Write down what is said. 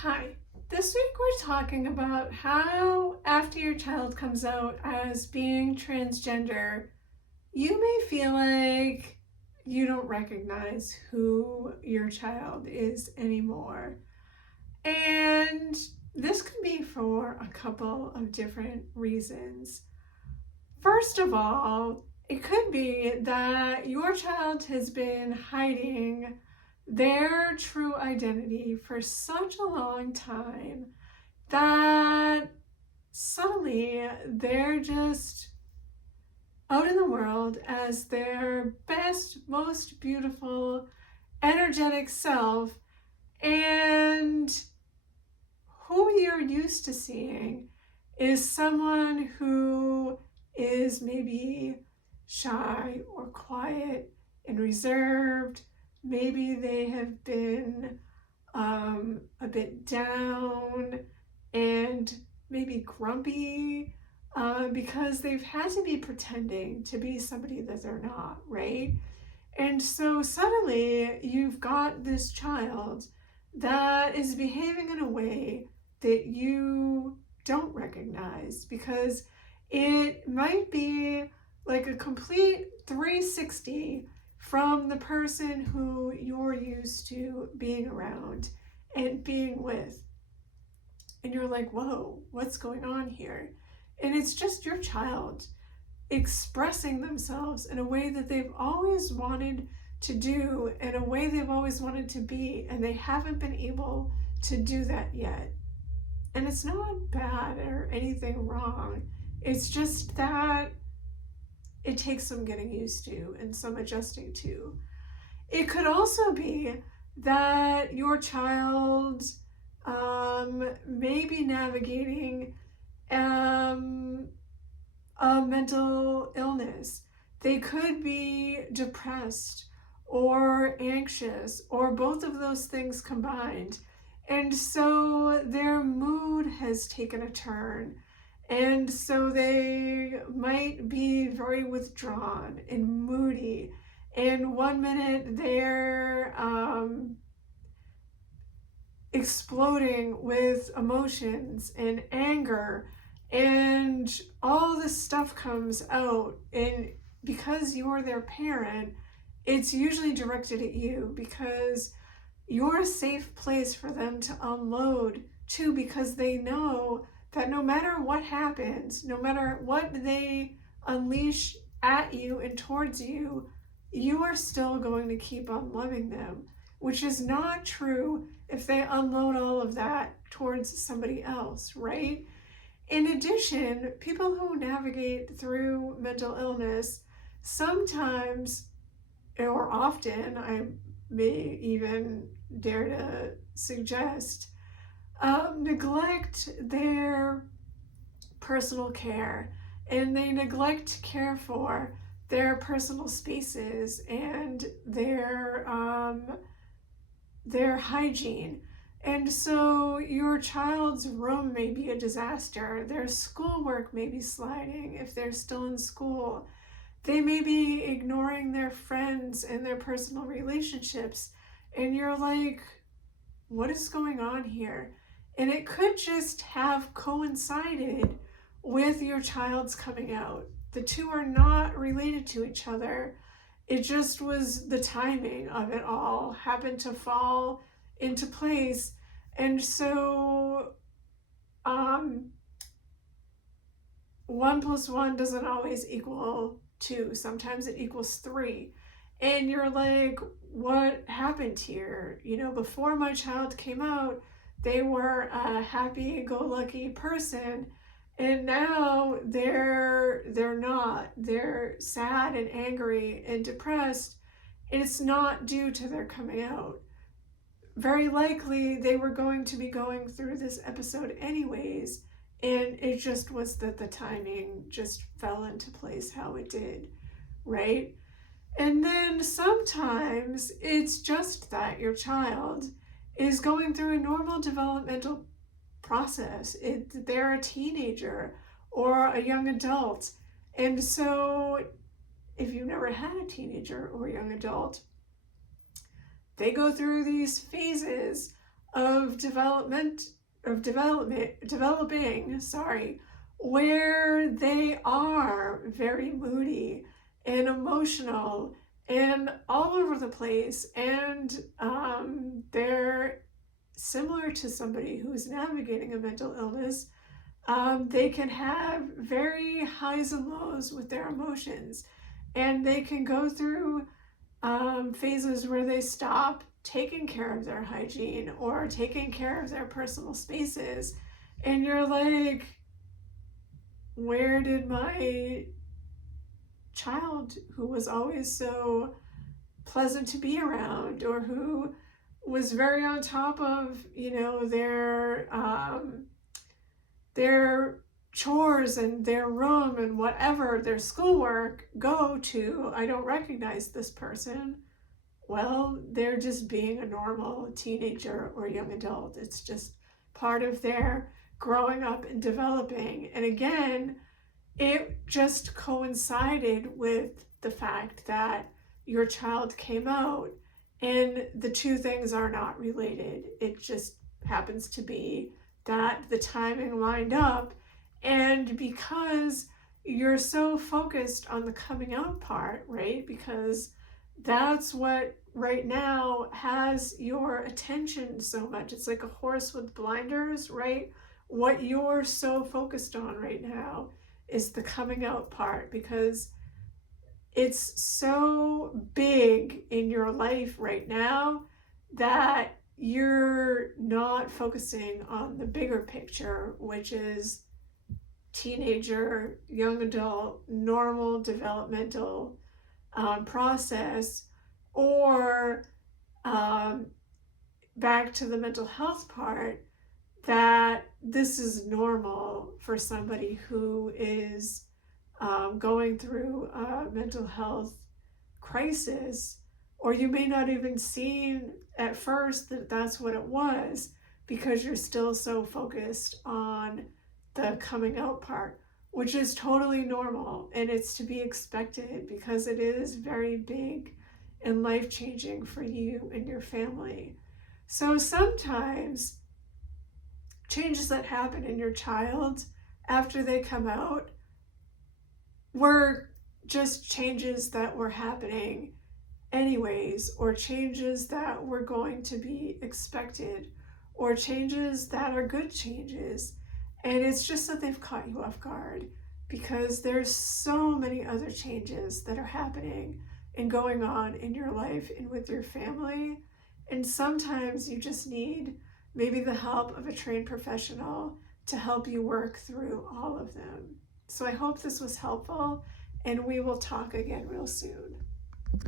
Hi, this week we're talking about how, after your child comes out as being transgender, you may feel like you don't recognize who your child is anymore. And this can be for a couple of different reasons. First of all, it could be that your child has been hiding their true identity for such a long time that suddenly they're just out in the world as their best, most beautiful, energetic self. And who you're used to seeing is someone who is maybe shy or quiet and reserved. Maybe they have been a bit down and maybe grumpy because they've had to be pretending to be somebody that they're not, right? And so suddenly you've got this child that is behaving in a way that you don't recognize because it might be like a complete 360 from the person who you're used to being around and being with. And you're like, whoa, what's going on here? And it's just your child expressing themselves in a way that they've always wanted to do, in a way they've always wanted to be, and they haven't been able to do that yet. And it's not bad or anything wrong. It's just that it takes some getting used to and some adjusting to. It could also be that your child may be navigating a mental illness. They could be depressed or anxious or both of those things combined. And so their mood has taken a turn. And so they might be very withdrawn and moody. And one minute they're exploding with emotions and anger, and all this stuff comes out. And because you're their parent, it's usually directed at you because you're a safe place for them to unload to, because they know that no matter what happens, no matter what they unleash at you and towards you, you are still going to keep on loving them, which is not true if they unload all of that towards somebody else, right? In addition, people who navigate through mental illness sometimes, or often, I may even dare to suggest, neglect their personal care, and they neglect to care for their personal spaces and their hygiene. And so your child's room may be a disaster. Their schoolwork may be sliding if they're still in school. They may be ignoring their friends and their personal relationships. And you're like, what is going on here? And it could just have coincided with your child's coming out. The two are not related to each other. It just was the timing of it all happened to fall into place. And so 1 + 1 doesn't always equal 2. Sometimes it equals 3. And you're like, what happened here? You know, before my child came out, they were a happy-go-lucky person, and now they're not. They're sad and angry and depressed. And it's not due to their coming out. Very likely they were going to be going through this episode anyways, and it just was that the timing just fell into place how it did, right? And then sometimes it's just that your child is going through a normal developmental process. They're a teenager or a young adult. And so if you've never had a teenager or young adult, they go through these phases of developing, where they are very moody and emotional and all over the place, and they're similar to somebody who is navigating a mental illness. They can have very highs and lows with their emotions, and they can go through phases where they stop taking care of their hygiene or taking care of their personal spaces. And you're like, where did my child, who was always so pleasant to be around, or who was very on top of, their chores and their room and whatever, their schoolwork, go to, I don't recognize this person. Well, they're just being a normal teenager or young adult. It's just part of their growing up and developing. And again, it just coincided with the fact that your child came out, and the two things are not related. It just happens to be that the timing lined up. And because you're so focused on the coming out part, right? Because that's what right now has your attention so much. It's like a horse with blinders, right? What you're so focused on right now is the coming out part, because it's so big in your life right now that you're not focusing on the bigger picture, which is teenager, young adult, normal developmental process, or back to the mental health part, that this is normal for somebody who is going through a mental health crisis, or you may not even see at first that that's what it was, because you're still so focused on the coming out part, which is totally normal, and it's to be expected because it is very big and life-changing for you and your family. So sometimes changes that happen in your child after they come out were just changes that were happening anyways, or changes that were going to be expected, or changes that are good changes. And it's just that they've caught you off guard, because there's so many other changes that are happening and going on in your life and with your family. And sometimes you just need maybe the help of a trained professional to help you work through all of them. So I hope this was helpful, and we will talk again real soon.